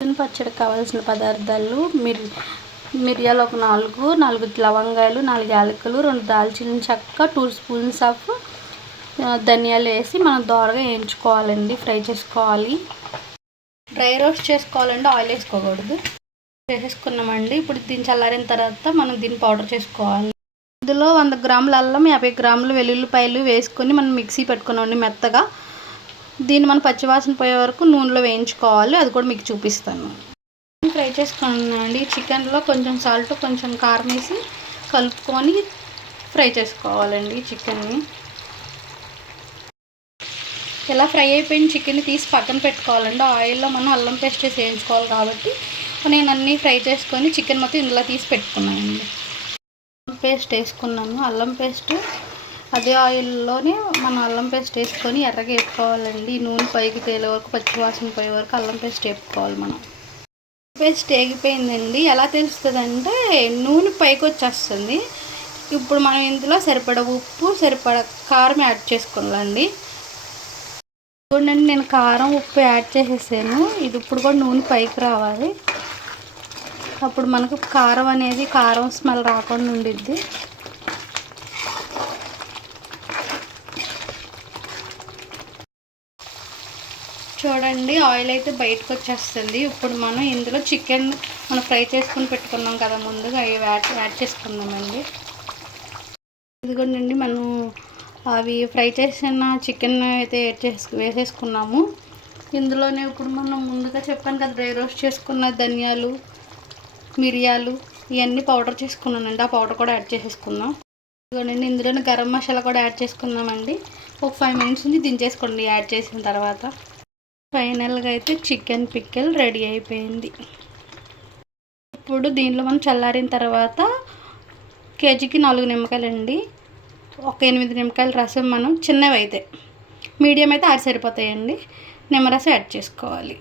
Chicken పచ్చడికి కావాల్సిన పదార్థాలు మిరియాలు ఒక 4 లవంగాలు, 4 యాలకులు, 2 దాల్చిన చెక్క, 2 స్పూన్స్ ఆఫ్ ధనియాలు వేసి మనం దోరగా వేయించుకోవాలండి. ఫ్రై చేసుకోవాలి. డ్రై రోస్ట్ చేసుకోవాలండి, ఆయిల్ వేసుకోకూడదు. వేసేసుకున్నామండి. ఇప్పుడు దీన్ని చల్లారిన తర్వాత మనం దీన్ని పౌడర్ చేసుకోవాలి. ఇందులో 100 గ్రాముల అల్లం, 50 గ్రాముల వెల్లుల్లిపాయలు వేసుకొని మనం మిక్సీ పెట్టుకున్నామండి మెత్తగా. దీన్ని మనం పచ్చివాసన పోయే వరకు నూనెలో వేయించుకోవాలి. అది కూడా మీకు చూపిస్తాను. ఫ్రై చేసుకున్నామండి. చికెన్లో కొంచెం సాల్ట్, కొంచెం కారం వేసి కలుపుకొని ఫ్రై చేసుకోవాలండి చికెన్ని. ఇలా ఫ్రై అయిపోయిన చికెన్ని తీసి పక్కన పెట్టుకోవాలండి. ఆయిల్లో మనం అల్లం పేస్ట్ వేసి వేయించుకోవాలి కాబట్టి నేను అన్నీ ఫ్రై చేసుకొని చికెన్ మొత్తం ఇందులో తీసి పెట్టుకున్నానండి. అల్లం పేస్ట్ వేసుకున్నాను. అల్లం పేస్ట్ అదే ఆయిల్లోనే మనం అల్లం పేస్ట్ వేసుకొని ఎర్రగా వేపుకోవాలండి. నూనె పైకి తేలే వరకు, పచ్చివాసన పోయే వరకు అల్లం పేస్ట్ వేపుకోవాలి. మనం పేస్ట్ వేగిపోయిందండి. ఎలా తెలుస్తుందంటే నూనె పైకి వచ్చేస్తుంది. ఇప్పుడు మనం ఇందులో సరిపడా ఉప్పు, సరిపడా కారం యాడ్ చేసుకోవాలండి. చూడండి, నేను కారం, ఉప్పు యాడ్ చేసేసాను. ఇది ఇప్పుడు కూడా నూనె పైకి రావాలి. అప్పుడు మనకు కారం స్మెల్ రాకుండా ఉండిద్ది. చూడండి, ఆయిల్ అయితే బయటకు వచ్చేస్తుంది. ఇప్పుడు మనం ఇందులో మనం ఫ్రై చేసుకుని పెట్టుకున్నాం కదా ముందుగా, అవి యాడ్ చేసుకుందామండి. ఇదిగోండి, మనం అవి ఫ్రై చేసిన చికెన్ అయితే వేసేసుకున్నాము. ఇందులోనే ఇప్పుడు మనం ముందుగా చెప్పాను కదా, డ్రై రోస్ట్ చేసుకున్న ధనియాలు, మిరియాలు ఇవన్నీ పౌడర్ చేసుకున్నానండి. ఆ పౌడర్ కూడా యాడ్ చేసేసుకుందాం. ఇదిగోండి, ఇందులోనే గరం మసాలా కూడా యాడ్ చేసుకుందామండి. ఒక 5 మినిట్స్ నుంచి దించేసుకోండి యాడ్ చేసిన తర్వాత. ఫైనల్గా అయితే చికెన్ పిక్కల్ రెడీ అయిపోయింది. ఇప్పుడు దీనిలో మనం చల్లారిన తర్వాత కేజీకి 4 నిమ్మకాయలండి, ఒక 8 నిమ్మకాయల రసం, మనం చిన్నవి అయితే, మీడియం అయితే 6 సరిపోతాయండి, నిమ్మరసం యాడ్ చేసుకోవాలి.